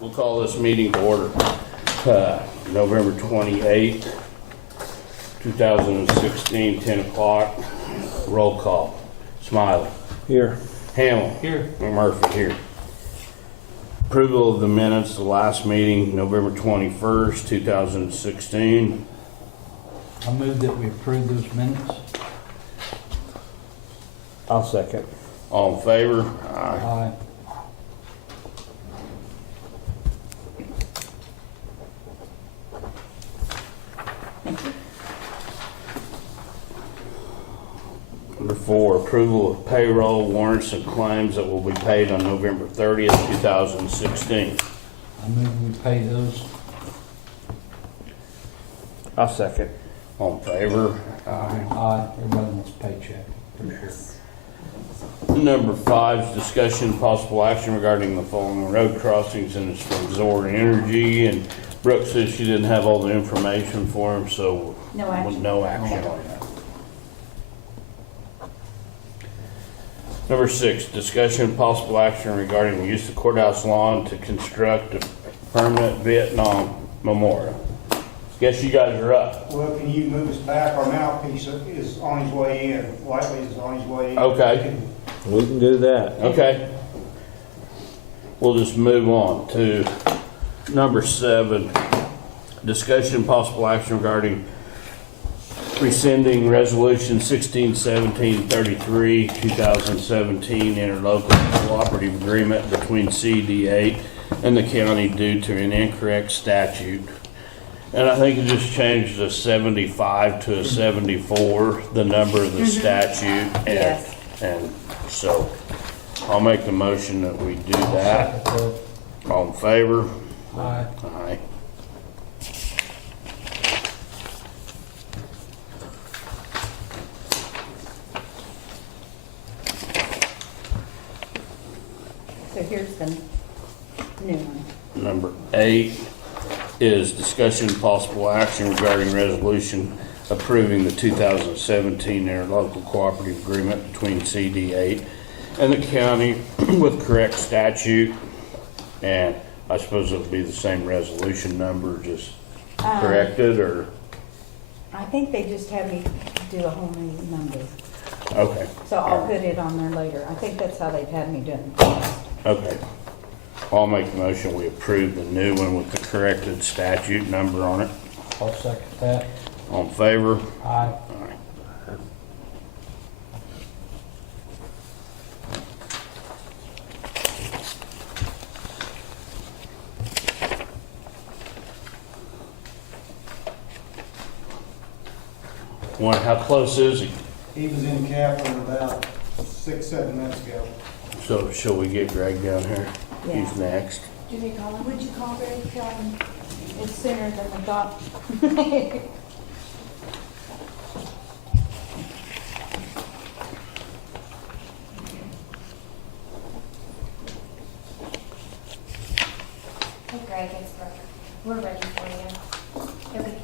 We'll call this meeting to order. November 28th, 2016, 10 o'clock. Roll call. Smiley. Here. Hamel. Here. Murphy here. Approval of the minutes of the last meeting, November 21st, 2016. I move that we approve those minutes. I'll second. All in favor? Aye. Aye. Number 4, approval of payroll warrants and claims that will be paid on November 30th, 2016. I move we pay those. I'll second. All in favor? Aye. Everybody wants a paycheck, for sure. Number 5 is discussion and possible action regarding the following road crossings, and it's from Zor Energy. And Brooke says she didn't have all the information for him, so No action. no action on that. Number 6, discussion and possible action regarding the use of courthouse lawn to construct a permanent Vietnam memorial. Guess you guys are up. Well, can you move us back? Our mouthpiece is on his way in. Whiteley's is on his way in. Okay. We can do that. Okay. We'll just move on to number 7, discussion and possible action regarding rescinding resolution 161733 2017 interlocal cooperative agreement between CD8 and the county due to an incorrect statute. And I think it just changed a 75 to a 74, the number of the statute. And, Yes. and so I'll make the motion that we do that. Second All in favor? that. Aye. Aye. So here's the new one. Number 8 is discussion and possible action regarding resolution approving the 2017 interlocal cooperative agreement between CD8 and the county with correct statute. And I suppose it'll be the same resolution number, just corrected, or? I think they just had me do a whole new number. Okay. So I'll put it on there later. I think that's how they've had me do it. Okay. I'll make the motion, we approve the new one with the corrected statute number on it. I'll second that. All in favor? Aye. One, how close is he? He was in Kaplan about 6-7 minutes ago. So shall we get Greg down here? Yeah. He's next. Would you call Greg? It's sooner than I thought. Hey Greg, it's Brooke. We're ready for you. Okay.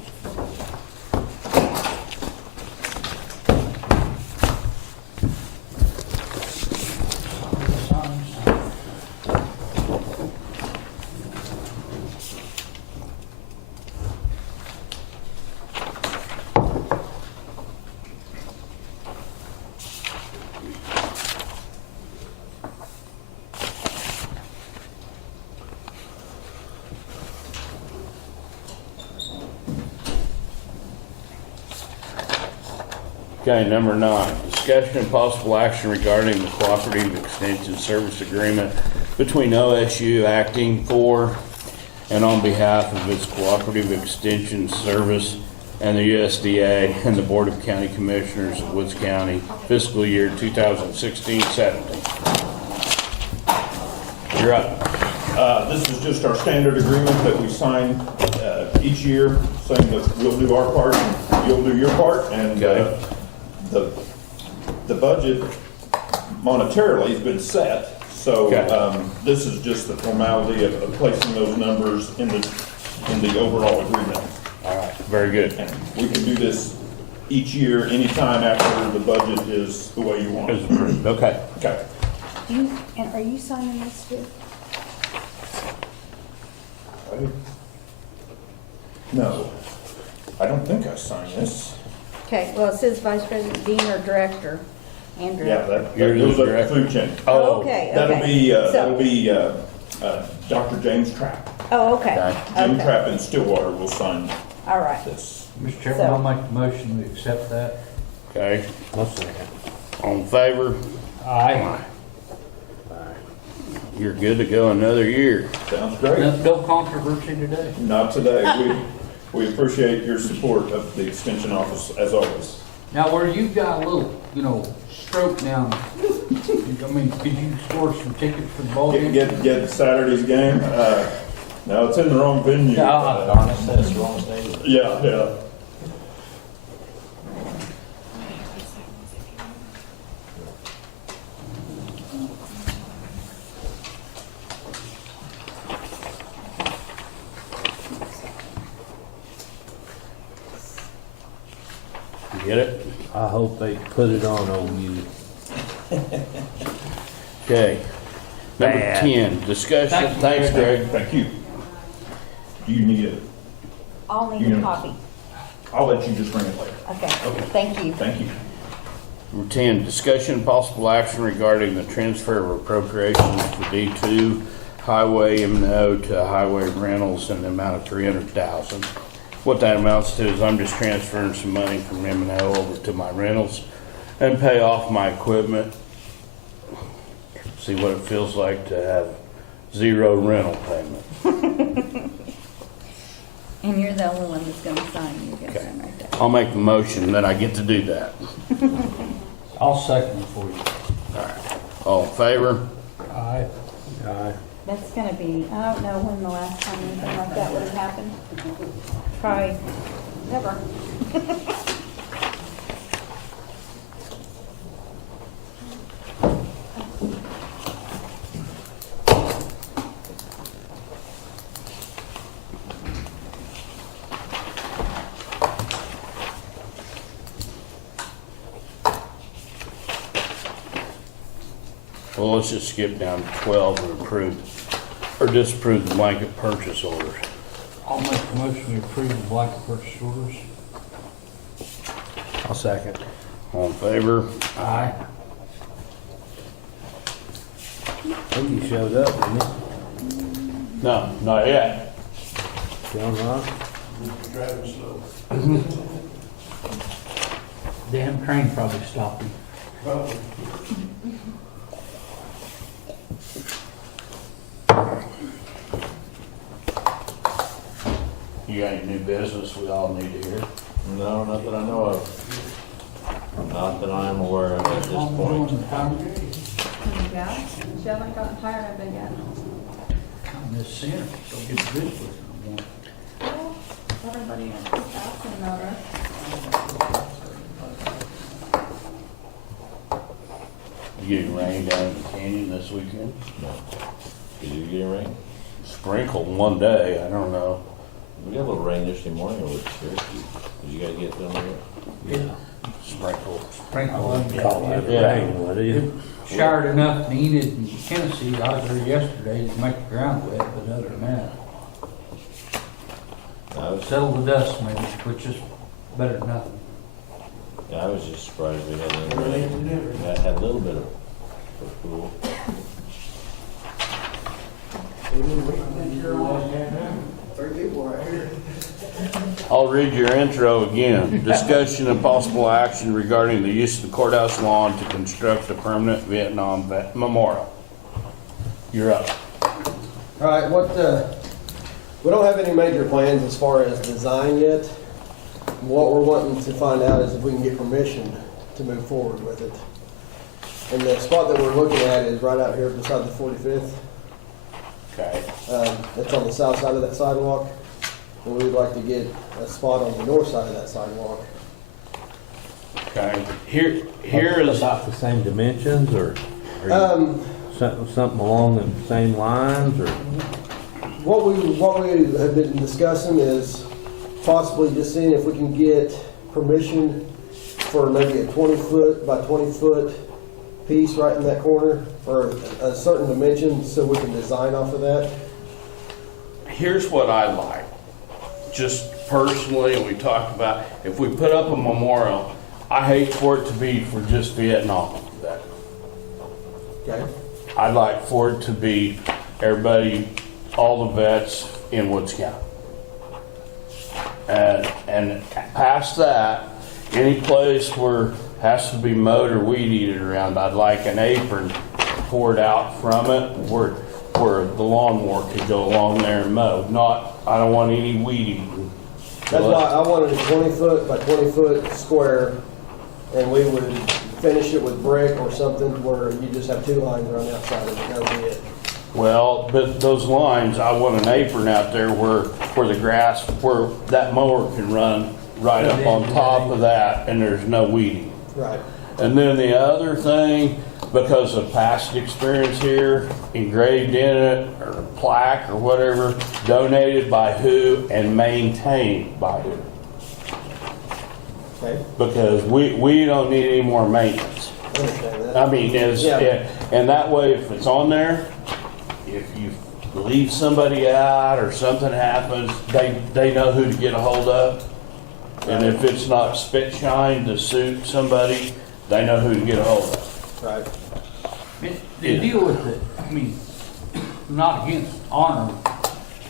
Okay, number 9, discussion and possible action regarding the cooperative extension service agreement between OSU acting for and on behalf of its cooperative extension service and the USDA and the Board of County Commissioners of Woods County fiscal year 2016-17. You're up. This is just our standard agreement that we sign each year, saying that we'll do our part, and you'll do your part, and Okay. the budget monetarily has been set. So Okay. this is just the formality of placing those numbers in the overall agreement. All right, very good. And we can do this each year, anytime after the budget is the way you want Is it. approved. Okay. Okay. And are you signing this too? No, I don't think I signed this. Okay, well, it says Vice President, Dean, or Director. Andrew. Yeah, that You're goes the up the director. food chain. Oh, Okay, That'll okay. be, So- that'll be, Dr. James Trapp. Oh, okay. Okay. Jim Okay. Trapp in Stillwater will sign All right. this. Mr. Chairman, I'll make the motion, we accept that. okay. I'll second. All in favor? Aye. You're good to go another year. Sounds great. No controversy today. Not today. We appreciate your support of the Extension Office as always. Now, where you've got a little, stroke now, I mean, could you score some tickets for the ball game? Get Saturday's game. No, it's in the wrong venue. Ah, darn it. That's the wrong stadium. Yeah. You get it? I hope they put it on OU. Okay. Number Bad. 10, discussion, Thank you, thanks Greg. Thank you. Do you need it? I'll need You a know- copy. I'll let you just bring it later. Okay, Okay. thank you. Thank you. Number 10, discussion and possible action regarding the transfer of appropriations for D2 highway M&O to highway rentals in the amount of $300,000. What that amounts to is I'm just transferring some money from M&O over to my rentals and pay off my equipment. See what it feels like to have zero rental payment. And you're the only one that's gonna sign, you're gonna Okay. sign right there. I'll make the motion that I get to do that. I'll second it for you. All in favor? Aye. Aye. That's gonna be, I don't know when the last time anything like that would have happened. Probably never. Well, let's just skip down to 12 and approve, or disapprove the blanket purchase orders. I'll make the motion to approve the blanket purchase orders. I'll second. All in favor? Aye. I think he showed up, didn't he? No, not yet. Still not? Damn train probably stopped him. You got any new business we all need to hear? No, not that I know of. Not that I am aware of at this point. Yeah, she hasn't gotten tired of it yet. On this center, so get the good with it. Well, everybody is asking about her. You getting rain down in the canyon this weekend? No. Did you get rain? Sprinkled one day, I don't know. We got a little rain yesterday morning over at Cherokee. Did you guys get down there? Yeah. Sprinkled. Sprinkle. Call that Yeah. rain, would you? Showered enough in Enid and Tennessee, I was there yesterday to make the ground wet, but other than that, I was, settle the dust maybe, which is better than nothing. I was just surprised we had any rain. We had a little bit of cool. I'll read your intro again. Discussion and possible action regarding the use of the courthouse lawn to construct a permanent Vietnam vet memorial. You're up. All right, we don't have any major plans as far as design yet. What we're wanting to find out is if we can get permission to move forward with it. And the spot that we're looking at is right out here beside the 45th. Okay. It's on the south side of that sidewalk. And we would like to get a spot on the north side of that sidewalk. Okay. Here is, About the same dimensions, or are you something along the same lines, or? What we have been discussing is possibly just seeing if we can get permission for maybe a 20-foot by 20-foot piece right in that corner for a certain dimension so we can design off of that. here's what I like. Just personally, we talked about, if we put up a memorial, I hate for it to be for just Vietnam vets. Okay. I'd like for it to be everybody, all the vets in Woods County. And past that, any place where has to be mowed or weed eated around, I'd like an apron poured out from it where the lawnmower could go along there and mow. Not, I don't want any weed eating. That's why I wanted a 20 foot by 20 foot square, and we would finish it with brick or something where you just have 2 lines around the outside of it. That would be it. Well, but those lines, I want an apron out there where the grass, where that mower can run right up on top of that and there's no weeding. Right. And then the other thing, because of past experience here, engraved in it, or a plaque or whatever, donated by who and maintained by who. Okay. Because we don't need any more maintenance. I understand that. I mean, Yeah. and that way, if it's on there, if you leave somebody out or something happens, they know who to get a hold of. And if it's not spit shine to suit somebody, they know who to get a hold of. Right. The deal with it, I mean, I'm not against honor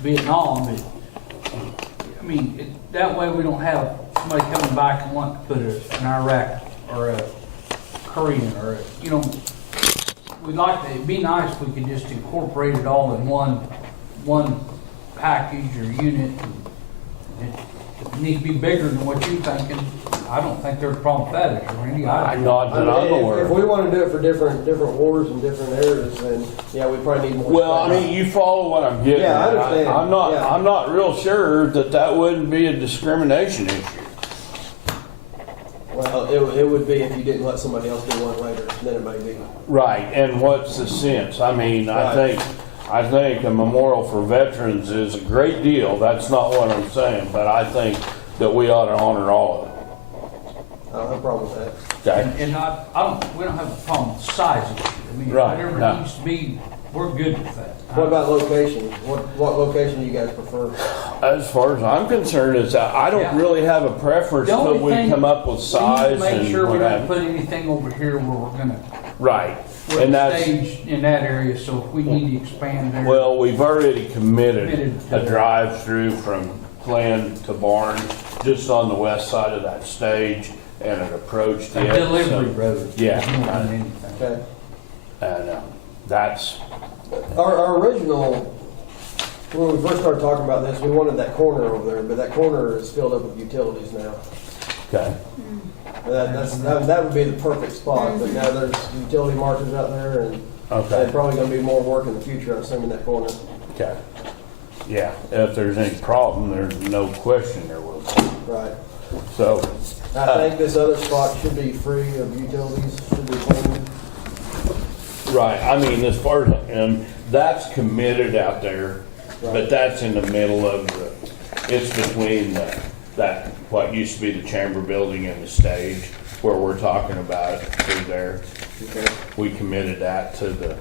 Vietnam, but, I mean, that way we don't have somebody coming back and wanting to put an Iraq or a Korean or, we'd like to, it'd be nice if we could just incorporate it all in one package or unit. And it needs to be bigger than what you're thinking. I don't think there's a problem with that, is there, Randy? Not that I'm aware If of. we want to do it for different wars and different areas, then yeah, we probably need more. Well, I space. mean, you follow what I'm getting Yeah, I at. understand. Yeah. I'm not real sure that wouldn't be a discrimination issue. Well, it would be if you didn't let somebody else do one later, then it may be. Right, and what's the sense? I mean, Right. I think a memorial for veterans is a great deal. That's not what I'm saying, but I think that we ought to honor all of I don't have a problem with that. it. Okay? And we don't have a problem with size issue. I mean, Right, whatever no. it needs to be, we're good with that. What about location? What location do you guys prefer? As far as I'm concerned, is that I don't Yeah. really have a preference The only till we thing, come up with size we need to make sure we and don't whatever. put anything over here where we're gonna, Right, we're and the that's, stage in that area, so if we need to expand there. well, we've already committed Committed to a that. drive-through from Glen to Barnes, just on the west side of that stage, and an approach to A it. delivery So- road. Yeah. More than anything. Okay. And that's, Our original, when we first started talking about this, we wanted that corner over there, but that corner is filled up with utilities now. okay, That would be the perfect spot, but now there's utility markers out there, and okay, there's probably gonna be more work in the future, I'm assuming, that corner. okay. Yeah, if there's any problem, there's no question there will be. Right. So, I think this other spot should be free of utilities, should be clean. right, I mean, as far as, and that's committed out there, but that's in the middle of it's between what used to be the chamber building and the stage, where we're talking about it through there. Okay. We committed that to the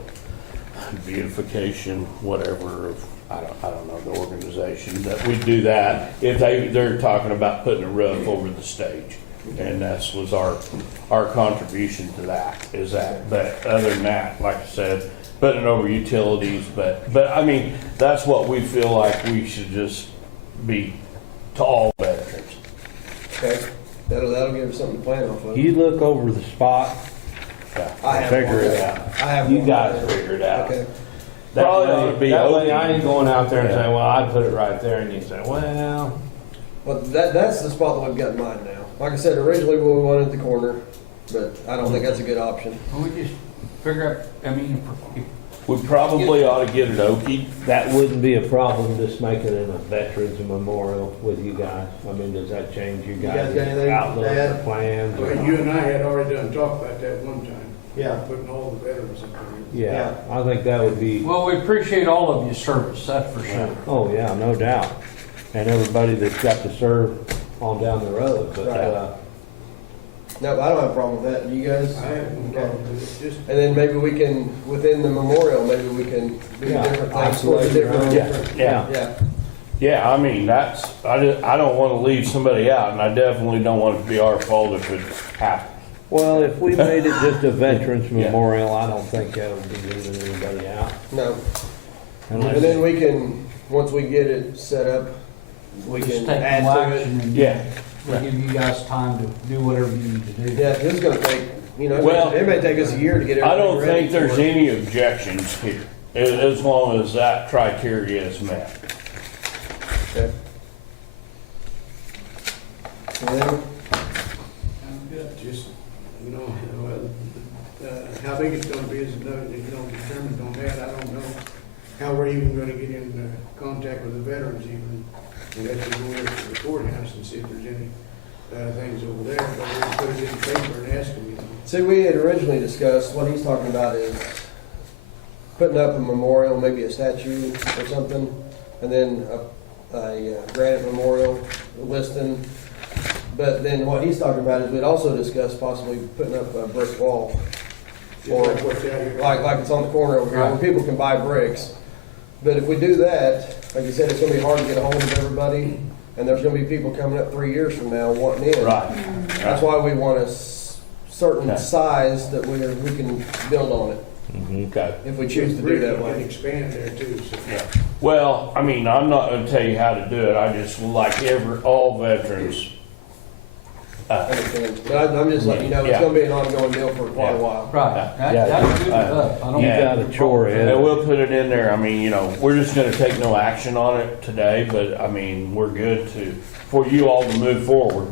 beautification, whatever, of I don't know the organization, that we do that if they're talking about putting a roof over the stage. And that was our contribution to that, is that. But other than that, like I said, putting over utilities, but I mean, that's what we feel like we should just be to all veterans. Okay, that'll give us something to plan off of. You look over the spot, I have Figure one. it out. I have You one. guys figure it out. Okay. That way it'd be that way open. I ain't going out there and Yeah. saying, well, I'd put it right there, and you say, well, Well, that's the spot that we've got in mind now. Like I said, originally we wanted the corner, but I don't think that's a good option. Well, we just figure out, I mean, if We probably ought to get it okied. that wouldn't be a problem, just making it a veterans memorial with you guys. I mean, does that change you guys guys' got anything to outlook add? or plans? or- Well, you and I had already done talked about that one time. Yeah. Putting all the veterans up there. Yeah, I think that would be, well, we appreciate all of your service, that's for sure. oh, yeah, no doubt. And everybody that's got to serve on down the road, but, Right. No, I don't have a problem with that. Do you guys? I have no problem with it, it's just, And then maybe we can, within the memorial, maybe we can do Yeah, different things. isolate your own. Yeah. Yeah. Yeah, I mean, I don't want to leave somebody out, and I definitely don't want it to be our fault if it happens. Well, if we made it just a veterans Yeah. memorial, I don't think that would be leaving anybody out. No. Unless- And then we can, once we get it set up, we Just can take no add to it. action and Yeah. we'll give you guys time to do whatever you need to do. Yeah, it's gonna take, Well, it may take us a year to get I everything don't ready think there's for it. any objections here, as long as that criteria is met. Okay. Anything? just, how big it's gonna be is determined on that. I don't know how we're even gonna get in contact with the veterans even. Unless we go over to the courthouse and see if there's any things over there, but we'll put it in paper and ask them, See, we had originally discussed, what he's talking about is putting up a memorial, maybe a statue or something, and then a granite memorial listing. But then what he's talking about is we'd also discussed possibly putting up a brick wall. just like what's out here. Like it's on the corner over here, where people can buy bricks. But if we do that, like you said, it's gonna be hard to get a hold of everybody, and there's gonna be people coming up 3 years from now wanting in. Right. That's why we want a certain Okay. size that we can build on it, Okay. if we choose to do that We can way. expand there too, so. Yeah. Well, I mean, I'm not gonna tell you how to do it, I just like all veterans. Understand. But I'm just letting you know, it's Yeah. gonna be an ongoing deal for quite a while. Right, Yeah. that's good with us. I don't- You Yeah. got a chore ahead. And we'll put it in there, I mean, we're just gonna take no action on it today, but I mean, we're good for you all to move forward,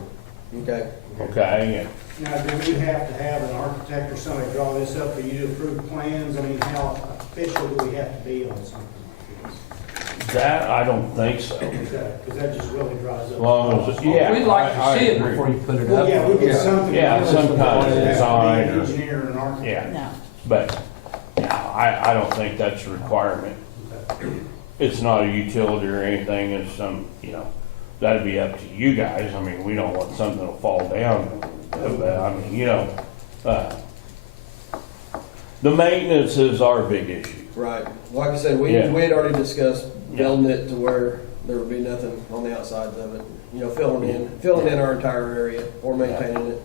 Okay. okay? Now, do we have to have an architect or somebody draw this up for you to approve plans? I mean, how official do we have to be on something like That, I don't think so. this? Because that just really drives up. As long as, yeah. We'd like I to see it agree. before you put it Well, up. yeah, we'll get something. Yeah, some kind of It has to be design an or- engineer and an architect. Yeah, No. but, I don't think that's a requirement. It's not a utility or anything, it's that'd be up to you guys, I mean, we don't want something to fall down. But, I mean, the maintenance is our big issue. Right. Like I said, we Yeah. had already discussed building it to where there would be nothing on the outsides of it. Filling in our entire area or maintaining it.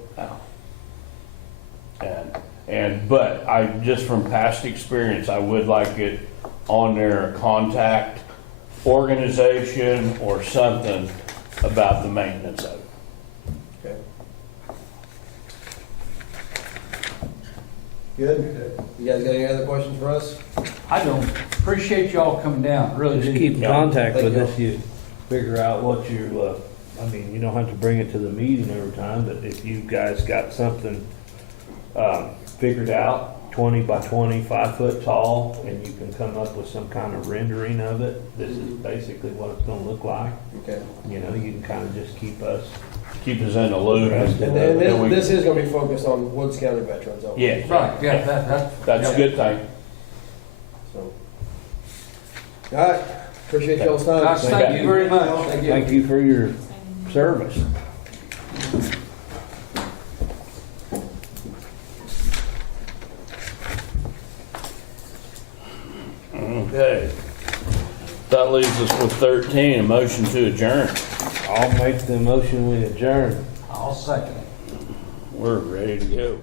But just from past experience, I would like it on their contact organization or something about the maintenance of it. Okay. Good? You guys got any other questions for us? I don't, appreciate y'all coming down, really Just do. keep in Yeah. contact Thank with you. us, you figure out what you, you don't have to bring it to the meeting every time, but if you guys got something, figured out, 20 by 20, 5 foot tall, and you can come up with some kind of rendering of it, this is basically what it's gonna look like. Okay. You can kind of just keep us. Keep us in the loop. And And we- this is gonna be focused on Woods County veterans only. Yeah, Right, yeah, that's a yeah. good thing. So. All right. Appreciate y'all's time. Guys, thank you very much. Thank you. Thank you for your service. Okay. That leaves us with 13, a motion to adjourn. I'll make the motion we adjourn. I'll second it. We're ready to go.